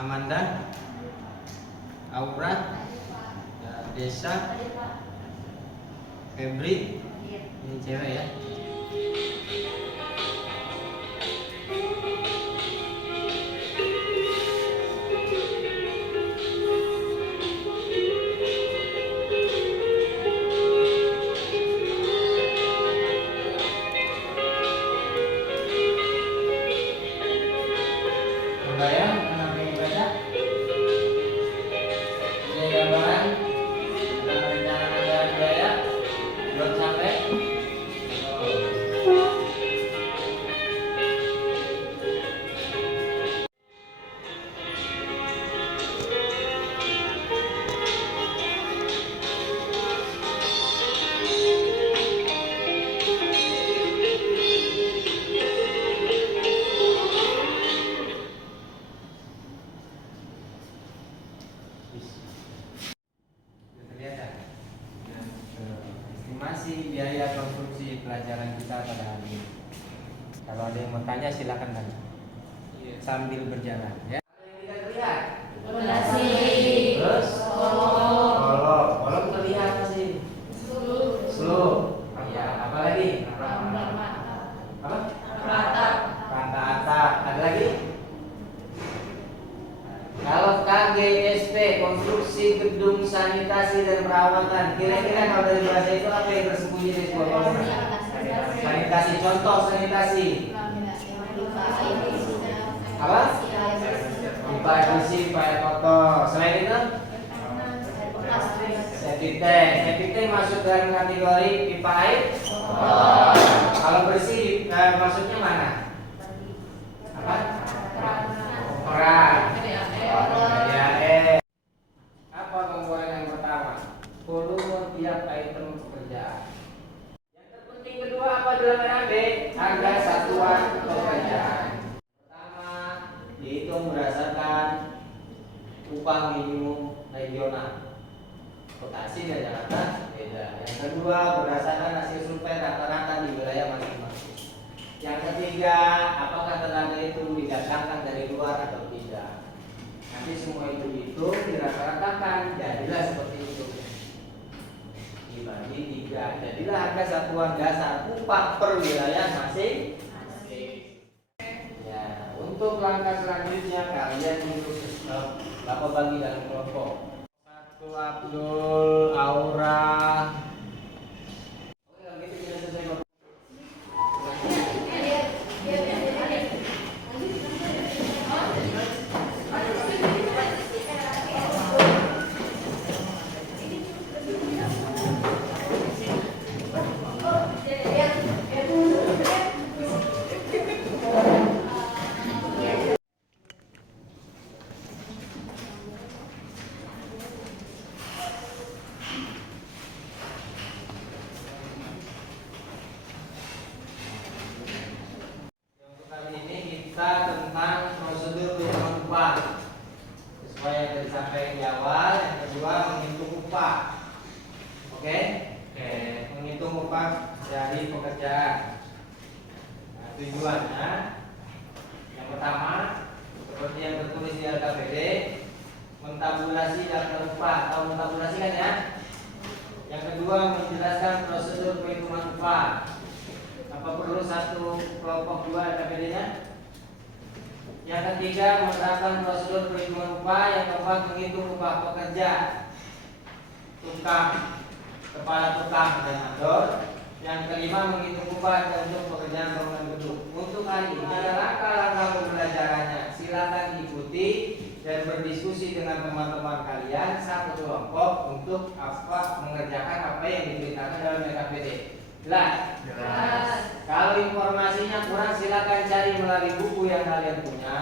Amanda, Aura, Desa, Febri, ini cewek ya. Estimasi biaya konstruksi pelajaran kita pada hari ini. Kalau ada yang mau tanya silakan tanya sambil berjalan ya. Yang tidak terlihat Fondasi. Terus kolom terlihat masih. Slope. Ya, apa lagi? Apa? Rata atap. Ada lagi? Kalau KGSP, konstruksi gedung sanitasi dan perawatan, kira-kira kalau dari bahasa itu apa yang tersembunyi di sebuah bangunan? Sanitasi, contoh sanitasi. Apa? Pipa air bersih, pipa air kotor. Selain itu? Septic tank. Septic tank masuk dalam kategori pipa air kotor. Kalau bersih, maksudnya mana? Apa? Keran. Apa komponen yang pertama? Volume tiap item pekerjaan. Yang terpenting kedua apa dalam RAB? Harga satuan pekerjaan. Pertama, dihitung berdasarkan upah minimum regional. Kota dan Jakarta beda. Yang kedua, berdasarkan hasil survei rata-rata di wilayah masing-masing. Yang ketiga, apakah tenaga itu didatangkan dari luar atau tidak? Nanti semua itu dirata-ratakan, jadilah seperti itu. Dibagi 3, jadilah harga satuan dasar upah per wilayah masing-masing. Ya, untuk langkah selanjutnya kalian untuk Bapak bagi dalam kelompok. 1 Abdul, Aura. Oke, kalau gitu kita selesai kelompok. Tentang prosedur penghitungan upah sesuai yang tadi disampaikan di awal. Yang kedua, menghitung upah. Oke, menghitung upah dari pekerjaan. Nah, tujuannya yang pertama, seperti yang tertulis di LKPD, mentabulasi daftar upah atau mentabulasi kan ya. Yang kedua, menjelaskan prosedur penghitungan upah. Apa perlu satu kelompok 2 LKPD-nya? Yang ketiga, menerapkan prosedur perhitungan upah. Yang keempat, menghitung upah pekerja, tukang, kepala tukang dan mandor. Yang kelima, menghitung upah untuk pekerjaan bangunan gedung. Untuk hari ini ada langkah-langkah pembelajarannya. Silakan ikuti dan berdiskusi dengan teman-teman kalian satu kelompok untuk mengerjakan apa yang diceritakan dalam LKPD. Jelas? Kalau informasinya kurang silakan cari melalui buku yang kalian punya,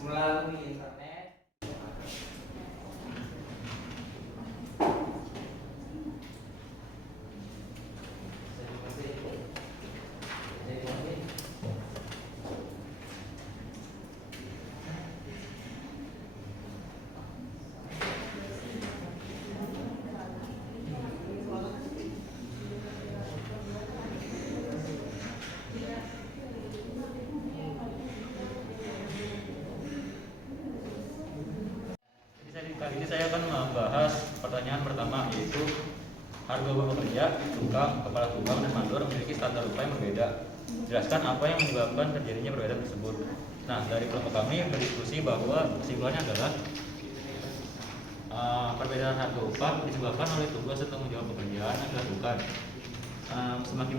melalui internet. saya akan membahas pertanyaan pertama, yaitu harga upah pekerja, tukang, kepala tukang, dan mandor memiliki standar upah yang berbeda. Jelaskan apa yang menyebabkan terjadinya perbedaan tersebut. Nah, dari kelompok kami berdiskusi bahwa kesimpulannya adalah perbedaan harga upah disebabkan oleh tugas dan tanggung jawab pekerjaan yang dilakukan. Semakin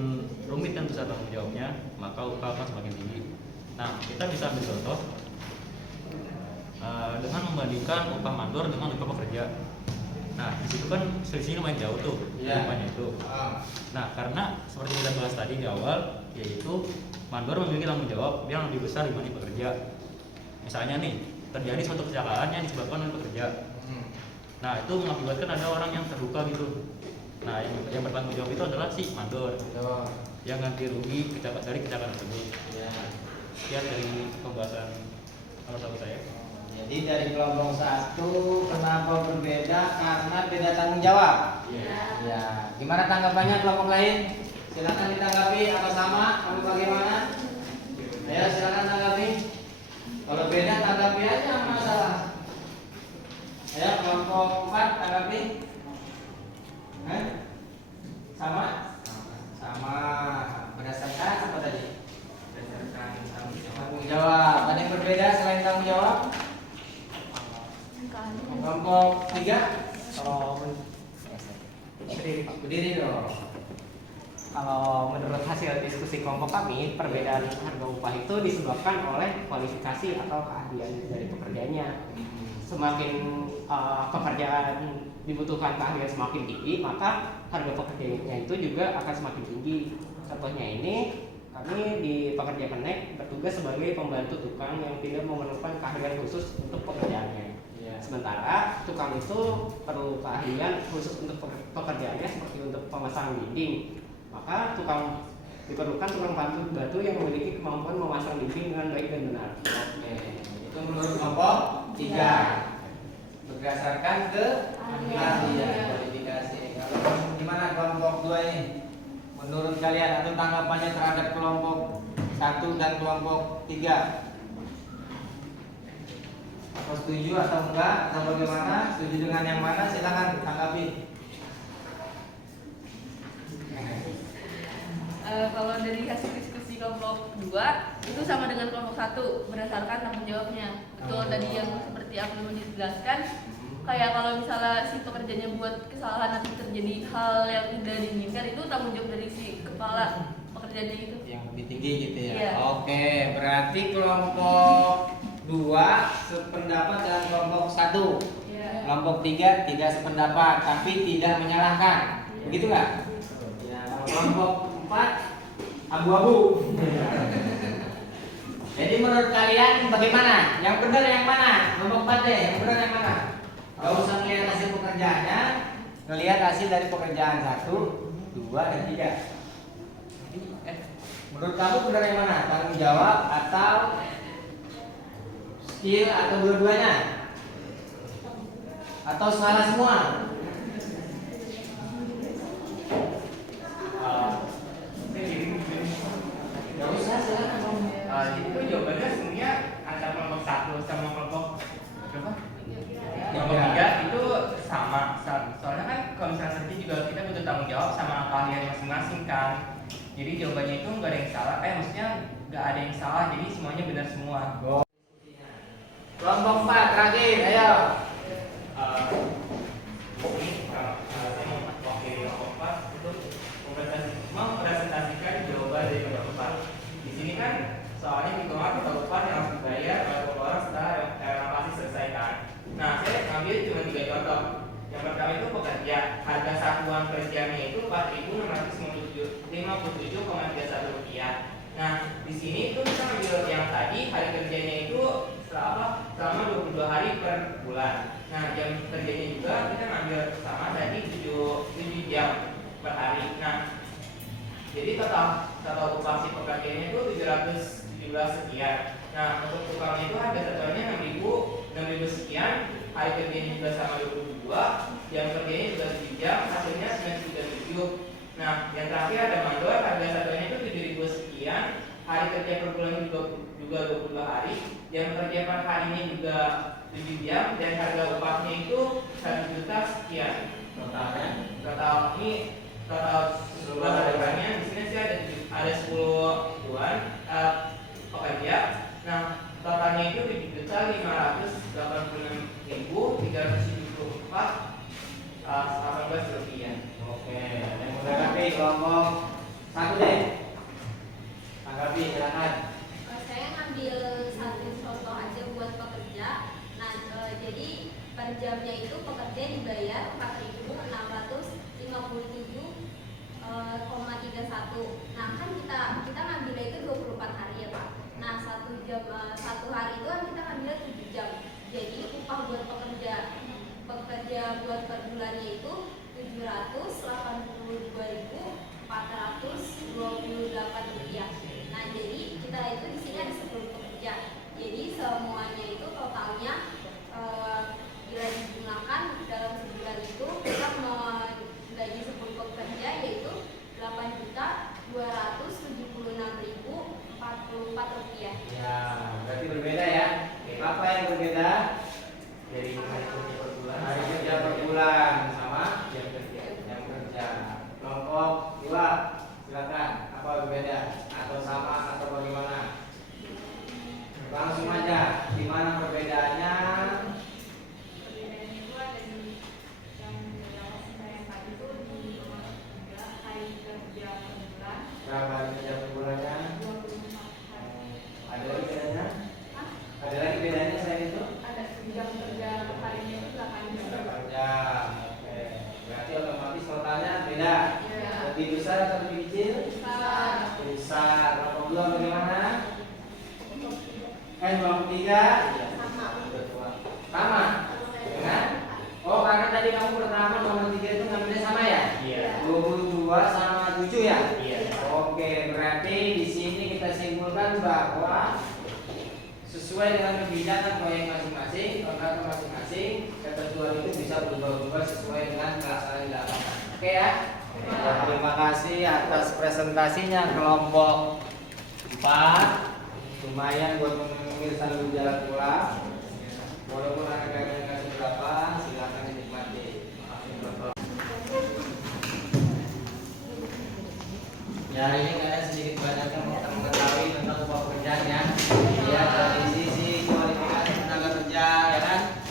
rumit dan besar tanggung jawabnya, maka upah akan semakin tinggi. Nah, kita bisa ambil contoh dengan membandingkan upah mandor dengan upah pekerja. Nah, di situ kan selisihnya lumayan jauh tuh, upahnya itu. Nah, karena seperti kita bahas tadi di awal, yaitu mandor memiliki tanggung jawab yang lebih besar dibanding pekerja. Misalnya nih, terjadi suatu kecelakaan yang disebabkan oleh pekerja. Nah, itu mengakibatkan ada orang yang terluka gitu. Nah, yang bertanggung jawab itu adalah si mandor yang ganti rugi dari kecelakaan tersebut. Sekian dari pembahasan nomor 1 saya. Jadi dari kelompok 1 kenapa berbeda? Karena beda tanggung jawab. Ya. Gimana tanggapannya kelompok lain? Silakan ditanggapi. Apa sama? Atau bagaimana? Ayo silakan tanggapi. Kalau beda tanggapi aja, masalah. Ayo kelompok 4 tanggapi. Sama? Sama. Berdasarkan apa tadi? Berdasarkan tanggung jawab. Ada yang berbeda selain tanggung jawab? Kelompok 3? Kalau Berdiri dong. kalau menurut hasil diskusi kelompok kami, perbedaan harga upah itu disebabkan oleh kualifikasi atau keahlian dari pekerjanya. Semakin pekerjaan dibutuhkan keahlian semakin tinggi, maka harga pekerjaannya itu juga akan semakin tinggi. Contohnya ini, kami di Pekerja Connect bertugas sebagai pembantu tukang yang tidak memerlukan keahlian khusus untuk pekerjaannya. Sementara tukang itu perlu keahlian khusus untuk pekerjaannya seperti untuk pemasang dinding. Maka diperlukan tukang batu yang memiliki kemampuan memasang dinding dengan baik dan benar. Oke, itu menurut kelompok 3 berdasarkan ke kualifikasi. Kalau gimana kelompok 2 ini? Menurut kalian atau tanggapannya terhadap kelompok 1 dan kelompok 3? Atau setuju atau enggak atau bagaimana? Setuju dengan yang mana? Silakan tanggapi. Kalau dari hasil diskusi kelompok 2 itu sama dengan kelompok 1 berdasarkan tanggung jawabnya. Betul tadi yang seperti aku dijelaskan, kayak kalau misalnya si pekerjanya buat kesalahan atau terjadi hal yang tidak diinginkan, itu tanggung jawab dari si kepala pekerjaannya itu. Yang lebih tinggi gitu ya. Iya. Oke, berarti kelompok 2 sependapat dengan kelompok 1. Kelompok 3 tidak sependapat tapi tidak menyalahkan. Begitu nggak? Ya, kalau kelompok 4 abu-abu. Jadi menurut kalian bagaimana? Yang benar yang mana? Kelompok 4 deh, yang benar yang mana? Gak usah ngelihat hasil pekerjaannya, ngelihat hasil dari pekerjaan 1, 2, dan 3. Menurut kamu benar yang mana? Tanggung jawab atau skill atau dua-duanya? Atau salah semua? Gak usah, silakan. Itu jawabannya sebenarnya antara kelompok 1 sama kelompok berapa? Kelompok 3 itu sama. Soalnya kan kalau misalnya seperti juga kita butuh tanggung jawab sama keahlian masing-masing kan. Jadi jawabannya itu nggak ada yang salah. Maksudnya nggak ada yang salah. Jadi semuanya benar semua. Kelompok 4 terakhir, ayo. Ini kalau saya mau mewakili kelompok 4 itu mempresentasikan jawaban dari kelompok 4. Di sini kan soalnya hitungan total upah yang harus dibayar oleh orang setelah renovasi selesai kan. Nah, saya ngambil cuma 3 contoh. Yang pertama itu pekerja, harga satuan kerjanya itu 4.657,31 rupiah. Nah, di sini itu kita ambil yang tadi hari kerjanya itu selama 22 hari per bulan. Nah, jam kerjanya juga kita ambil sama tadi 7 jam per hari. Nah, jadi total upah si pekerjanya itu 717 sekian. Nah, untuk tukangnya itu harga satuannya 6.000 sekian, hari kerjanya juga sama 22, jam kerjanya juga 7 jam, hasilnya 937. Nah, yang terakhir ada mandor, harga satuannya itu 7.000 sekian, hari kerja per bulan juga 22 hari, jam kerja per harinya juga 7 jam dan harga upahnya itu 1 juta sekian. Totalnya. Total ini total keseluruhannya di sini sih ada 10 pekerja. Nah, totalnya itu 7.586.374 18 rupiah. Oke, yang menanggapi kelompok 1 deh. Tanggapi, silakan. Saya ngambil satu contoh aja buat pekerja. Nah, jadi per jamnya itu pekerja dibayar 4.657,31. Nah, kan kita ngambilnya itu 24 hari ya, Pak. Nah, satu hari itu kan kita ngambilnya 7 jam. Jadi upah buat pekerja buat per bulannya itu 782.428 rupiah. Nah, jadi kita itu di sini ada 10 pekerja. Jadi semuanya itu totalnya bila digunakan dalam sebulan itu kita menggaji 10 pekerja yaitu 8.276.044 rupiah. Ya, berarti berbeda ya. Apa yang berbeda? Dari hari kerja per bulan. Hari kerja per bulan sama jam kerja. jam kerja. Kelompok 2, silakan. Apa berbeda? Atau sama atau bagaimana? Langsung aja. Gimana perbedaannya? Perbedaannya itu ada di yang tadi itu di nomor 3 hari kerja per bulan Berapa hari kerja per bulannya? 24 hari. Ada lagi bedanya? Hah? Ada lagi bedanya selain itu? Ada jam kerja per harinya itu 8 jam. 8 jam. Oke. Berarti otomatis totalnya beda. Iya. Lebih besar atau lebih kecil? Besar. Besar. Kelompok 2 bagaimana? Kelompok 3? Sama. Dengan? Oh, karena tadi kamu pertama nomor 3 itu ngambilnya sama ya? Iya. 22 sama 7 ya? Iya. Oke, berarti di sini kita simpulkan bahwa sesuai dengan kebijakan proyek masing-masing, kontraktor masing-masing, ketentuan itu bisa berubah-ubah sesuai dengan pelaksanaan di lapangan. Oke ya? Terima kasih atas presentasinya kelompok 4. Lumayan buat mengambil sambil jalan pulang. Walaupun harganya nggak seberapa, silakan dinikmati. Ya, ini kalian sedikit banyaknya mengetahui tentang upah pekerjaan ya. Dilihat dari sisi kualifikasi tenaga kerja ya kan.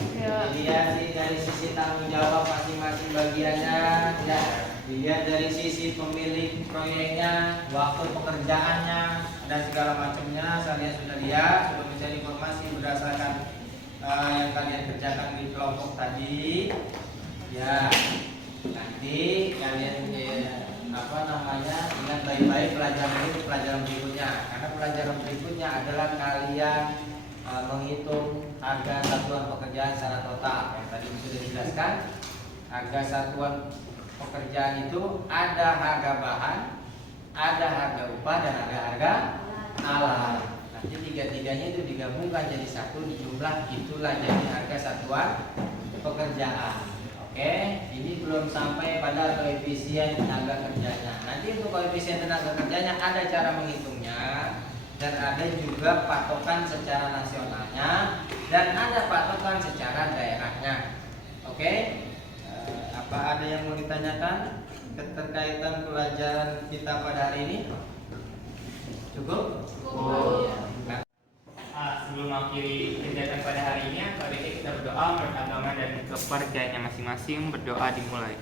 Dilihat dari sisi tanggung jawab masing-masing bagiannya ya. Dilihat dari sisi pemilik proyeknya, waktu pekerjaannya dan segala macamnya. Kalian sudah lihat, sudah mencari informasi berdasarkan yang kalian kerjakan di kelompok tadi. Ya, nanti kalian ingat baik-baik pelajaran berikutnya, karena pelajaran berikutnya adalah kalian menghitung harga satuan pekerjaan secara total. Yang tadi sudah dijelaskan, harga satuan pekerjaan itu ada harga bahan, ada harga upah, dan ada harga alat. Nanti tiga-tiganya itu digabungkan jadi satu, dijumlah, itulah jadi harga satuan pekerjaan. Oke, ini belum sampai pada koefisien tenaga kerjanya. Nanti untuk koefisien tenaga kerjanya ada cara menghitungnya, dan ada juga patokan secara nasionalnya, dan ada patokan secara daerahnya. Oke, apa ada yang mau ditanyakan keterkaitan pelajaran kita pada hari ini? Cukup? Sebelum mengakhiri kegiatan pada hari ini, mari kita berdoa menurut agama dan kepercayaannya masing-masing. Berdoa dimulai.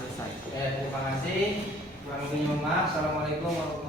Selesai. Terima kasih. Kurang lebih mohon maaf. Assalamualaikum warahmatullahi wabarakatuh.